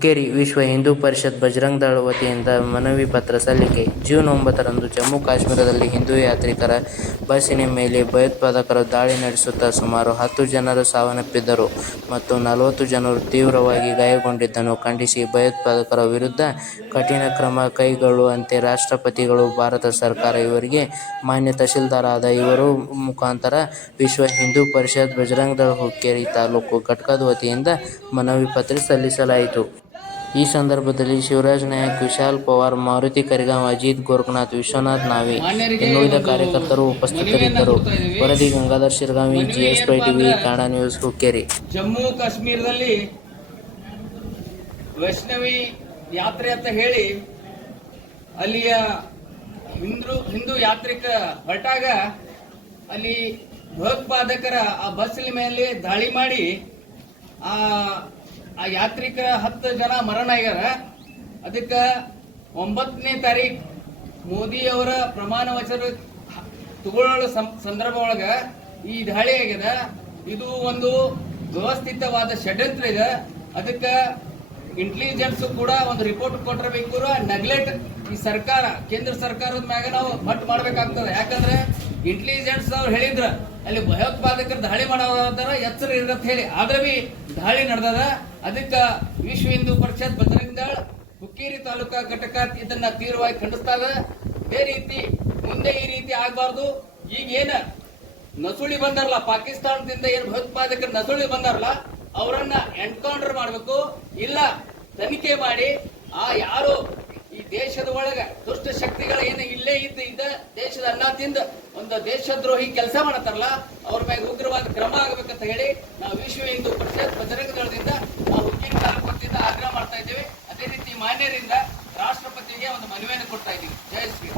ಹುಕ್ಕೇರಿ ವಿಶ್ವ ಹಿಂದೂ ಪರಿಷತ್ ಬಜರಂಗ ದಳ ವತಿಯಿಂದ ಮನವಿ ಪತ್ರ ಸಲ್ಲಿಕೆ ಜೂನ್ ಒಂಬತ್ತರಂದು ಜಮ್ಮು ಕಾಶ್ಮೀರದಲ್ಲಿ ಹಿಂದೂ ಯಾತ್ರಿಕರ ಬಸ್ಸಿನ ಮೇಲೆ ಭಯೋತ್ಪಾದಕರು ದಾಳಿ ನಡೆಸುತ್ತಾ ಸುಮಾರು ಹತ್ತು ಜನರು ಸಾವನ್ನಪ್ಪಿದ್ದರು ಮತ್ತು ನಲವತ್ತು ಜನರು ತೀವ್ರವಾಗಿ ಗಾಯಗೊಂಡಿದ್ದನ್ನು ಖಂಡಿಸಿ ಭಯೋತ್ಪಾದಕರ ವಿರುದ್ಧ ಕಠಿಣ ಕ್ರಮ ಕೈಗೊಳ್ಳುವಂತೆ ರಾಷ್ಟ್ರಪತಿಗಳು, ಭಾರತ ಸರ್ಕಾರ ಇವರಿಗೆ ಮಾನ್ಯ ತಹಶೀಲ್ದಾರಾದ ಇವರ ಮುಖಾಂತರ ವಿಶ್ವ ಹಿಂದೂ ಪರಿಷತ್ ಬಜರಂಗ ದಳ ಹುಕ್ಕೇರಿ ತಾಲೂಕು ಘಟಕದ ವತಿಯಿಂದ ಮನವಿ ಪತ್ರ ಸಲ್ಲಿಸಲಾಯಿತು. ಈ ಸಂದರ್ಭದಲ್ಲಿ ಶಿವರಾಜ್ ನಾಯಕ್, ವಿಶಾಲ್ ಪವಾರ್, ಮಾರುತಿ ಕರಿಗಾಂವ್, ಅಜಿತ್ ಗೋರ್ಖನಾಥ್ ವಿಶ್ವನಾಥ್ ನಾವೆ, ಇನ್ನುಳಿದ ಕಾರ್ಯಕರ್ತರು ಉಪಸ್ಥಿತರಿದ್ದರು. ವರದಿ Gangadhar Shiragavi, GS Pai TV, Kannada news, Hukkeri. Jammu ಕಾಶ್ಮೀರದಲ್ಲಿ ವೈಷ್ಣವಿ ಯಾತ್ರೆ ಅಂತ ಹೇಳಿ ಅಲ್ಲಿಯ ಹಿಂದೂ ಹಿಂದೂ ಯಾತ್ರಿಕ ಹೊರಟಾಗ ಅಲ್ಲಿ ಭಯೋತ್ಪಾದಕರ ಆ ಬಸ್ ಮೇಲೆ ದಾಳಿ ಮಾಡಿ ಆ ಆ ಯಾತ್ರಿಕ ಹತ್ತು ಜನ ಮರಣ ಆಗ್ಯಾರ. ಅದಕ್ಕೆ ಒಂಬತ್ತನೇ ತಾರೀಕು ಮೋದಿ ಅವರ ಪ್ರಮಾಣ ವಚನ ತಗೊಳ್ಳೋ ಸಂದರ್ಭ ಒಳಗ ಈ ದಾಳಿ ಆಗ್ಯದ. ಇದು ಒಂದು ವ್ಯವಸ್ಥಿತವಾದ ಷಡ್ಯಂತ್ರ ಇದೆ. ಅದಕ್ಕೆ ಇಂಟೆಲಿಜೆನ್ಸ್ ಕೂಡ ಒಂದು ರಿಪೋರ್ಟ್ ಕೊಟ್ಟಿರಬೇಕು ನೆಗ್ಲೆಕ್ಟ್ ಈ ಸರ್ಕಾರ, ಕೇಂದ್ರ ಸರ್ಕಾರದ ಮ್ಯಾಗ ನಾವು ಮಟ್ ಮಾಡಬೇಕಾಗ್ತದೆ. ಯಾಕಂದ್ರೆ ಇಂಟೆಲಿಜೆನ್ಸ್ ಅವ್ರು ಹೇಳಿದ್ರ ಅಲ್ಲಿ ಭಯೋತ್ಪಾದಕರು ದಾಳಿ ಮಾಡೋದಾರ ಎಚ್ಚರ ಇರತ್ತ ಹೇಳಿ. ಆದ್ರೆ ಬಿ ದಾಳಿ ನಡೆದದ. ಅದಕ್ಕೆ ವಿಶ್ವ ಹಿಂದೂ ಪರಿಷತ್ ಬಜರಂಗ ದಳ ಹುಕ್ಕೇರಿ ತಾಲೂಕಾ ಘಟಕ ಇದನ್ನ ತೀವ್ರವಾಗಿ ಖಂಡಿಸ್ತಾ ಇದೆ ಇದೇ ರೀತಿ ಮುಂದೆ ಈ ರೀತಿ ಆಗಬಾರ್ದು. ಈಗ ಏನ ನಸುಳಿ ಬಂದಾರಲ್ಲ, ಪಾಕಿಸ್ತಾನದಿಂದ ಏನ್ ಭಯೋತ್ಪಾದಕರು ನಸುಳಿ ಬಂದಾರಲ್ಲ, ಅವರನ್ನ ಎನ್ಕೌಂಟರ್ ಮಾಡಬೇಕು. ಇಲ್ಲ, ತನಿಖೆ ಮಾಡಿ. ಆ ಯಾರು ಈ ದೇಶದ ಒಳಗ ದುಷ್ಟ ಶಕ್ತಿಗಳ ಏನು ಇಲ್ಲೇ ಇದ್ದ ದೇಶದ ಅನ್ನ ತಿಂದ ಒಂದು ದೇಶದ್ರೋಹಿ ಕೆಲಸ ಮಾಡತಾರಲ್ಲ, ಅವ್ರ ಮೇಲೆ ಉಗ್ರವಾದ ಕ್ರಮ ಆಗಬೇಕಂತ ಹೇಳಿ ನಾವು ವಿಶ್ವ ಹಿಂದೂ ಪರಿಷತ್ ಬಜರಂಗ ದಳದಿಂದ ನಾವು ಆಗ್ರಹ ಮಾಡ್ತಾ ಇದ್ದೇವೆ. ಅದೇ ರೀತಿ ಮಾನ್ಯರಿಂದ ರಾಷ್ಟ್ರಪತಿಗೆ ಒಂದು ಮನವಿಯನ್ನು ಕೊಡ್ತಾ ಇದ್ದೀವಿ. ಜಯ ಶ್ರೀ